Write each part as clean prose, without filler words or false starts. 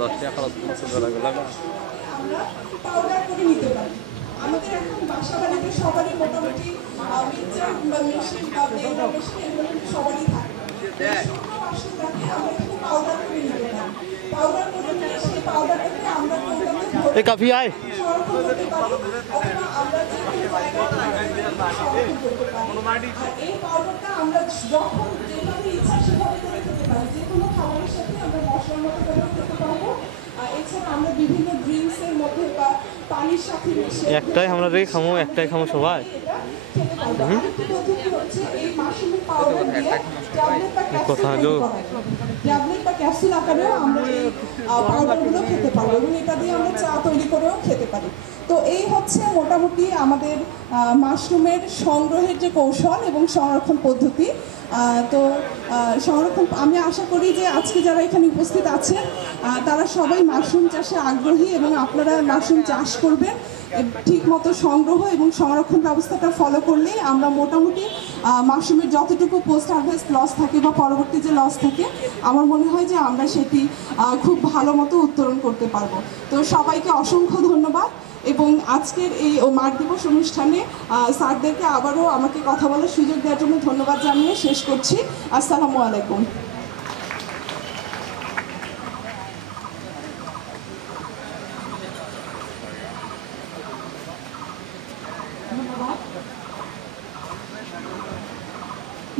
10 টাকা খরচ করতে ধরা গেল না আমরা পাউডার করে নিতে পারি। আমাদের এখন বাসা বাড়িতে সবারই মোটামুটি মিক্সচার বা মেশিন বা ব্লেন্ডার মেশিন এগুলো কিন্তু সবারই থাকে। শুকনো বাসনটাকে আমরা একটু পাউডার করে নিতে পারি। পাউডার করে নিয়ে সেই পাউডারটাকে আমরা এই কাফি আয় সংরক্ষণ করতে পারি অথবা আমরা যে কোনো জায়গায় সংরক্ষণ করতে পারি। আর এই পাউডারটা আমরা যখন যেভাবে ইচ্ছা সেভাবে করে খেতে পারি। যে কোনো খাবারের সাথে আমরা মশলার মতো করে খেতে পারবো। এছাড়া আমরা বিভিন্ন ড্রিঙ্কসের মধ্যে বা পানির সাথে মিশিয়ে একটাই আমরা রেখে খামো, একটাই খামো সবাই। কথা হলো ট্যাবলেট বা ক্যাপসুল আকারেও আমরা এই পাউডারগুলো খেতে পারবো এবং এটা দিয়ে আমরা চা তৈরি করেও খেতে পারি। তো এই হচ্ছে মোটামুটি আমাদের মাশরুমের সংগ্রহের যে কৌশল এবং সংরক্ষণ পদ্ধতি। তো সংরক্ষণ আমি আশা করি যে আজকে যারা এখানে উপস্থিত আছেন তারা সবাই মাশরুম চাষে আগ্রহী এবং আপনারা মাশরুম চাষ করবেন। ঠিক মতো সংগ্রহ এবং সংরক্ষণ ব্যবস্থাটা ফলো করলেই আমরা মোটামুটি মাশরুমের যতটুকু পোস্ট হারভেস্ট লস থাকে বা পরবর্তী যে লস থাকে আমার মনে হয় যে আমরা সেটি খুব ভালো মতো উত্তরণ করতে পারবো। তো সবাইকে অসংখ্য ধন্যবাদ এবং আজকের এই মাঠ দিবস অনুষ্ঠানে স্যারদেরকে আবারও আমাকে কথা বলার সুযোগ দেওয়ার জন্য ধন্যবাদ জানিয়ে শেষ করছি। আসসালামু আলাইকুম।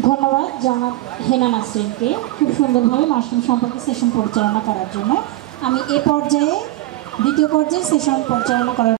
ধন্যবাদ জনাব হেনা নাসরিনকে খুব সুন্দরভাবে মাশরুম সম্পর্কে সেশন পরিচালনা করার জন্য। আমি দ্বিতীয় পর্যায়ে সেশন পরিচালনা করার